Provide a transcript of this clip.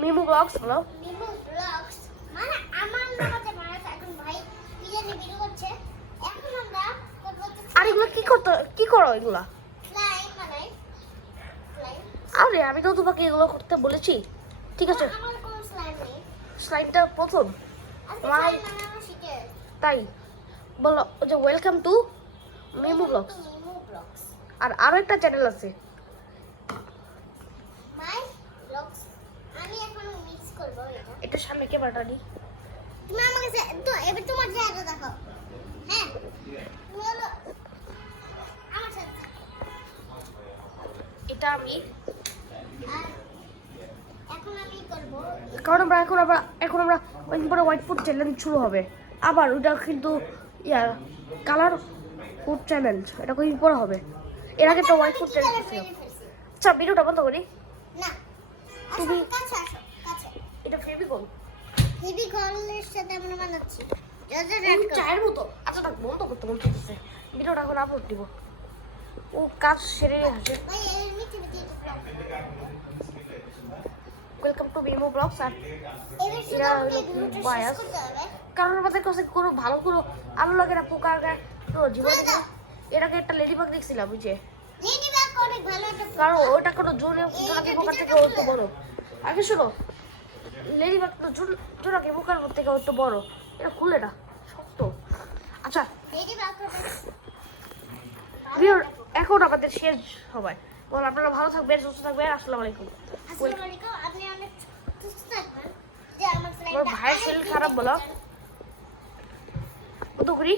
Mimu blogs হলো Mimu blogs মানে আমার নামতে মানে এখন ভাই কি জানি ভিডিও করছে এখন আমরা করব আর এগুলো কি করো এগুলা স্লাইম বানাই স্লাইম আরে আমি তো তোমাকে এগুলো করতে বলেছি ঠিক আছে আমার কোন স্লাইম নেই স্লাইডটা প্রথম স্লাইম বানানো শিখে তাই বলো যে welcome to Mimu blogs Mimu blogs আর আরো একটা চ্যানেল আছে মাই ব্লগস আমি এখন মিক্স করব এটা এটা সামনে ক্যামেরাটা নি তুমি আমাকে তো এবার তোমার জায়গা দেখো হ্যাঁ বলো আমার সাথে এটা আমি আর এখন আমি করব কারণ এখন আমরা অনেক বড় হোয়াইট ফুড চ্যালেঞ্জ শুরু হবে আবার ওটা কিন্তু কালার ফুড চ্যালেঞ্জ এটা কই পরে হবে এর আগে তো হোয়াইট ফুড চ্যালেঞ্জ ছিল আচ্ছা ভিডিওটা বন্ধ করি না তুমি কাছে আসো কাছে এটা ফেভিকল হেভি কলের সাথে আমরা বানাচ্ছি যা চায়ের মতো আচ্ছা না বন্ধ করতে বলতে দিচ্ছে ভিডিওটা এখন আপলোড দিব ও কাজ সেরে আসে ভাই এর নিচে দিতে ওয়েলকাম টু মিমু ব্লগস আর এবার শুধু এরা আপনি হলো ভিডিওটা bias। শেষ করতে হবে কারণ আমাদের কাছে কোনো ভালো কোনো আলো লাগে না পোকা আগে তো জীবনে এর আগে একটা লেডিবাগ দেখছিলাম ওই যে লেডি বাগ অনেক ভালো একটা কারণ ওটা কোনো জোনাকি পোকার থেকে একটু বড় আগে শোনো লেডিবাগ তো জোনাকি পোকার থেকে একটু বড় এটা খুলে না শক্ত আচ্ছা লেডি বাগ এখন আমাদের শেষ সবাই বল আপনারা ভালো থাকবেন সুস্থ থাকবেন আসসালামু আলাইকুম আসসালামু আলাইকুম আপনি অনেক সুস্থ থাকবেন যে আমার আমার ভাইয়ের শরীর খারাপ বলো কত করি